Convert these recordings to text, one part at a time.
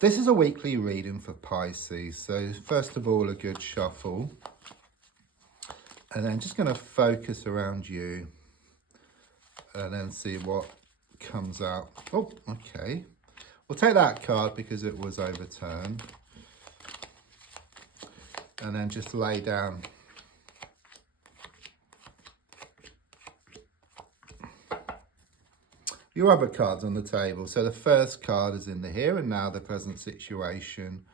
This is a weekly reading for Pisces. So first of all, a good shuffle. And then just going to focus around you and then see what comes out. Oh, okay. We'll take that card because it was overturned. And then just lay down your other cards on the table. So the first card is in the here and now, the present situation,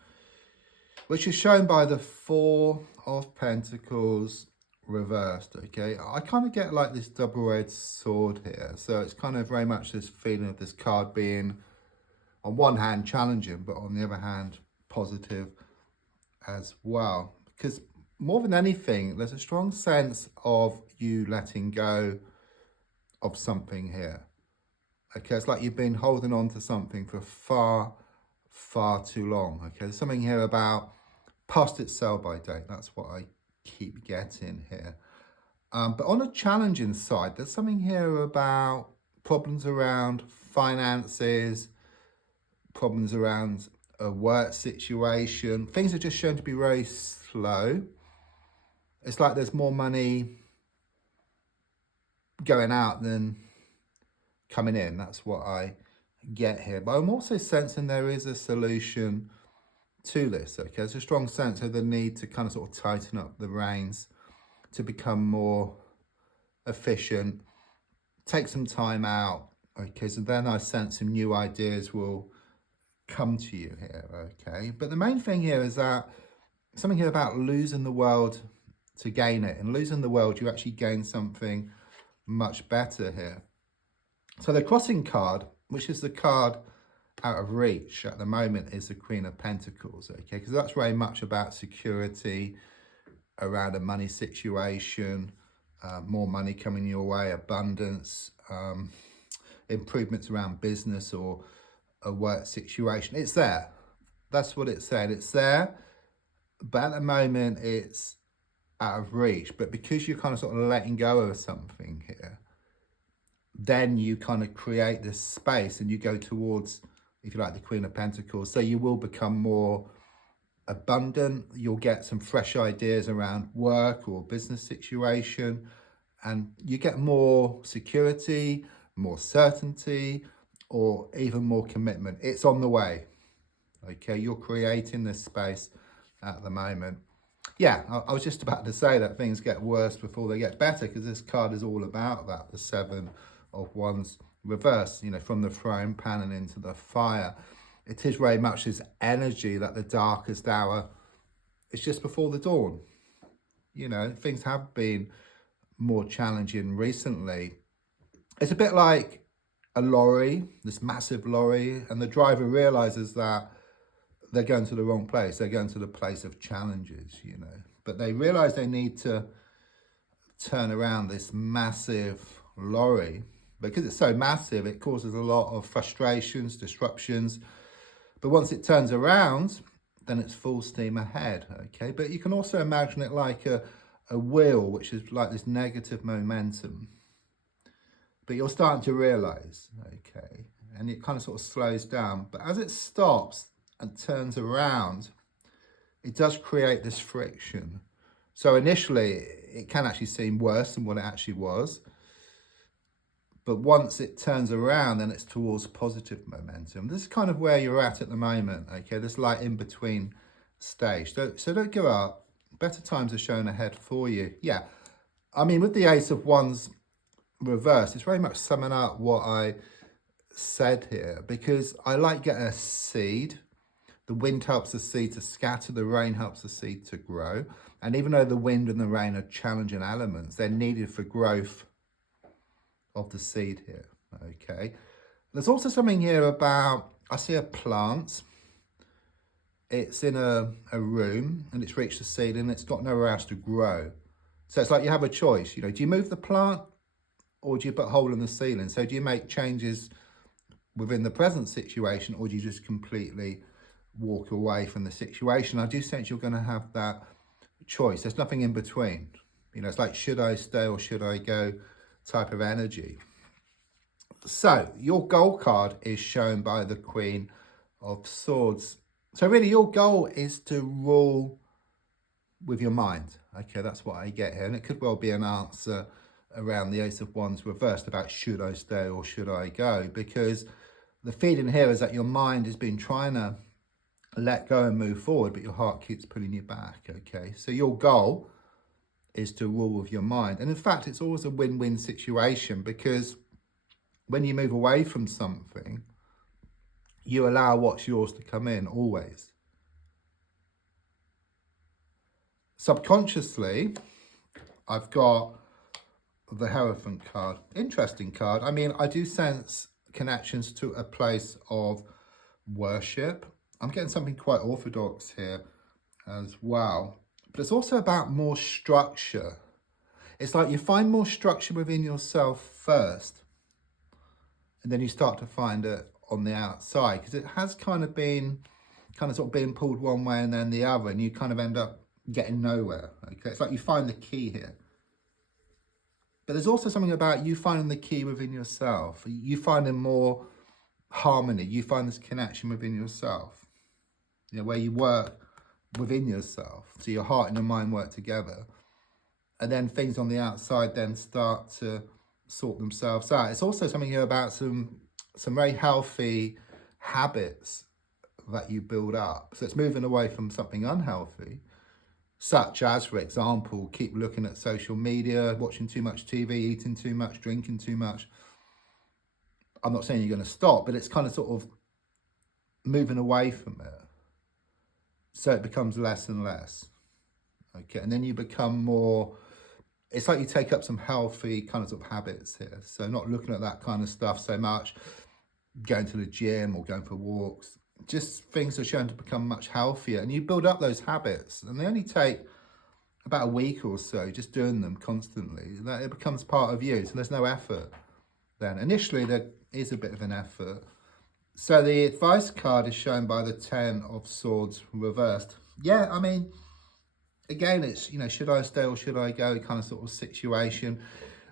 which is shown by the Four of Pentacles reversed. Okay, I kind of get like this double-edged sword here. So it's kind of very much this feeling of this card being on one hand challenging, but on the other hand positive as well. Because more than anything, there's a strong sense of you letting go of something here. Okay, it's like you've been holding on to something for far too long. Okay, there's something here about past its sell-by date. That's what I keep getting here. But on a challenging side, there's something here about problems around finances, problems around a work situation. Things are just shown to be very slow. It's like there's more money going out than coming in. That's what I get here. But I'm also sensing there is a solution to this. Okay, there's a strong sense of the need to kind of sort of tighten up the reins to become more efficient, take some time out. Okay, so then I sense some new ideas will come to you here. Okay, but the main thing here is that something here about losing the world to gain it, and losing the world you actually gain something much better here. So the crossing card, which is the card out of reach at the moment, is the Queen of Pentacles, okay? Because that's very much about security around a money situation, more money coming your way, abundance, improvements around business or a work situation. It's there. That's what it said. It's there, but at the moment it's out of reach. But because you're kind of sort of letting go of something here, then you kind of create this space and you go towards, if you like, the Queen of Pentacles. So you will become more abundant. You'll get some fresh ideas around work or business situation, and you get more security, more certainty, or even more commitment. It's on the way. Okay, you're creating this space at the moment. Yeah, I was just about to say that things get worse before they get better, because this card is all about that, the Seven of Wands reverse, you know, from the frying pan and into the fire. It is very much this energy that the darkest hour is just before the dawn. You know, things have been more challenging recently. It's a bit like a lorry, this massive lorry, and the driver realizes that they're going to the wrong place. They're going to the place of challenges, you know, but they realize they need to turn around this massive lorry. Because it's so massive, it causes a lot of frustrations, disruptions. But once it turns around, then it's full steam ahead, okay? But you can also imagine it like a wheel, which is like this negative momentum. But you're starting to realize, okay, and it kind of sort of slows down. But as it stops and turns around, it does create this friction. So initially, it can actually seem worse than what it actually was. But once it turns around, then it's towards positive momentum. This is kind of where you're at the moment, okay? This light in-between stage. So don't give up. Better times are shown ahead for you. Yeah, I mean, with the Ace of Wands reversed, it's very much summing up what I said here, because I like getting a seed. The wind helps the seed to scatter. The rain helps the seed to grow. And even though the wind and the rain are challenging elements, they're needed for growth of the seed here, okay? There's also something here about, I see a plant. It's in a room and it's reached the ceiling. It's got nowhere else to grow. So it's like you have a choice, you know, do you move the plant or do you put a hole in the ceiling? So do you make changes within the present situation, or do you just completely walk away from the situation? I do sense you're going to have that choice. There's nothing in between. You know, it's like, should I stay or should I go type of energy. So your goal card is shown by the Queen of Swords. So really your goal is to rule with your mind. Okay, that's what I get here. And it could well be an answer around the Ace of Wands reversed about should I stay or should I go? Because the feeling here is that your mind has been trying to let go and move forward, but your heart keeps pulling you back. Okay, so your goal is to rule with your mind. And in fact, it's always a win-win situation, because when you move away from something, you allow what's yours to come in always. Subconsciously, I've got the Hierophant card. Interesting card. I mean, I do sense connections to a place of worship. I'm getting something quite orthodox here as well. But it's also about more structure. It's like you find more structure within yourself first, and then you start to find it on the outside, because it has kind of sort of being pulled one way and then the other, and you kind of end up getting nowhere. Okay, it's like you find the key here. But there's also something about you finding the key within yourself. You finding more harmony. You find this connection within yourself. You know, where you work within yourself. So your heart and your mind work together. And then things on the outside then start to sort themselves out. It's also something here about some very healthy habits that you build up. So it's moving away from something unhealthy, such as, for example, keep looking at social media, watching too much TV, eating too much, drinking too much. I'm not saying you're going to stop, but it's kind of sort of moving away from it. So it becomes less and less. Okay, and then you become more, it's like you take up some healthy kind of habits here. So not looking at that kind of stuff so much, going to the gym or going for walks. Just things are shown to become much healthier, and you build up those habits, and they only take about a week or so, just doing them constantly, that it becomes part of you. So there's no effort then. Initially there is a bit of an effort. So the advice card is shown by the 10 of Swords reversed. Yeah, I mean, again, it's, you know, should I stay or should I go kind of sort of situation.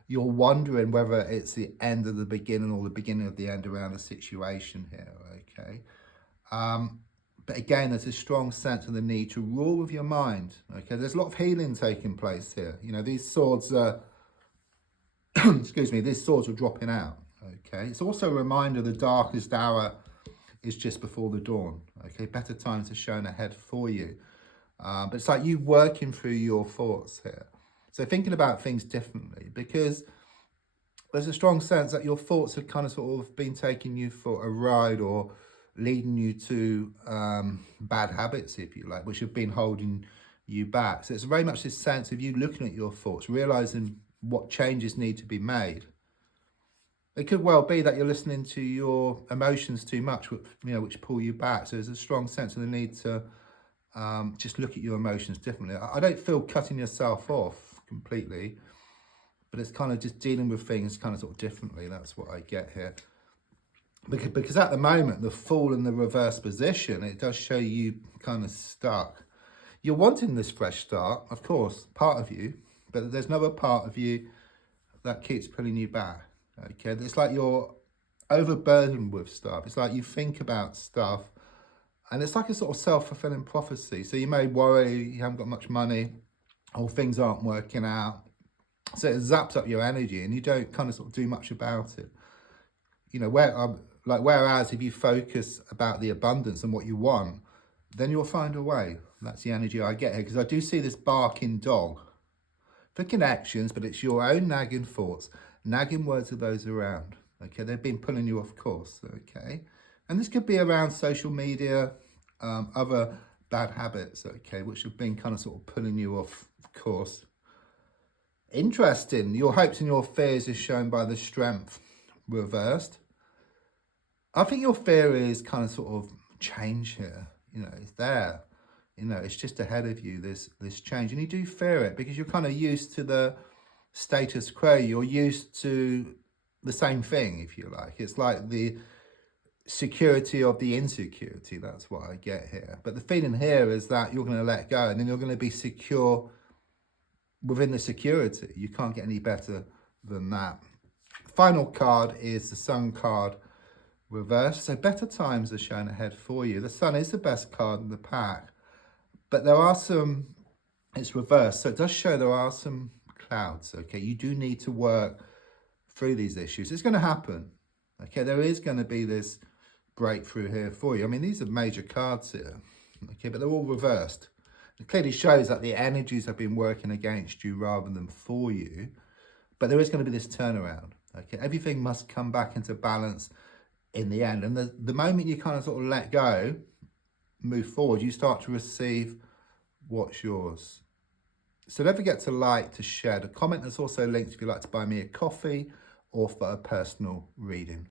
You're wondering whether it's the end of the beginning or the beginning of the end around a situation here. Okay. But again, there's a strong sense of the need to rule with your mind. Okay, there's a lot of healing taking place here. You know, these swords are, excuse me, these swords are dropping out. Okay, it's also a reminder the darkest hour is just before the dawn. Okay, better times are shown ahead for you. But it's like you working through your thoughts here. So thinking about things differently, because there's a strong sense that your thoughts have kind of sort of been taking you for a ride, or leading you to bad habits, if you like, which have been holding you back. So it's very much this sense of you looking at your thoughts, realizing what changes need to be made. It could well be that you're listening to your emotions too much, which pull you back. So there's a strong sense of the need to just look at your emotions differently. I don't feel cutting yourself off completely, but it's kind of just dealing with things kind of sort of differently. That's what I get here. Because at the moment, the Fool in the reverse position, it does show you kind of stuck. You're wanting this fresh start, of course, part of you, but there's another part of you that keeps pulling you back. Okay, it's like you're overburdened with stuff. It's like you think about stuff, and it's like a sort of self-fulfilling prophecy. So you may worry you haven't got much money, or things aren't working out. So it zaps up your energy, and you don't kind of sort of do much about it. You know, whereas if you focus about the abundance and what you want, then you'll find a way. That's the energy I get here, because I do see this barking dog for connections, but it's your own nagging thoughts, nagging words of those around. Okay, they've been pulling you off course. Okay, and this could be around social media, other bad habits. Okay, which have been kind of sort of pulling you off course. Interesting. Your hopes and your fears is shown by the Strength reversed. I think your fear is kind of sort of change here. You know, it's there. You know, it's just ahead of you, this change. And you do fear it because you're kind of used to the status quo. You're used to the same thing, if you like. It's like the security of the insecurity. That's what I get here. But the feeling here is that you're going to let go, and then you're going to be secure within the security. You can't get any better than that. Final card is the Sun card reversed. So better times are shown ahead for you. The Sun is the best card in the pack, but there are some, it's reversed. So it does show there are some clouds, okay? You do need to work through these issues. It's going to happen, okay? There is going to be this breakthrough here for you. I mean, these are major cards here, okay? But they're all reversed. It clearly shows that the energies have been working against you rather than for you. But there is going to be this turnaround, okay? Everything must come back into balance in the end. And the moment you kind of sort of let go, move forward, you start to receive what's yours. So don't forget to like, to share. The comment is also linked if you'd like to buy me a coffee or for a personal reading.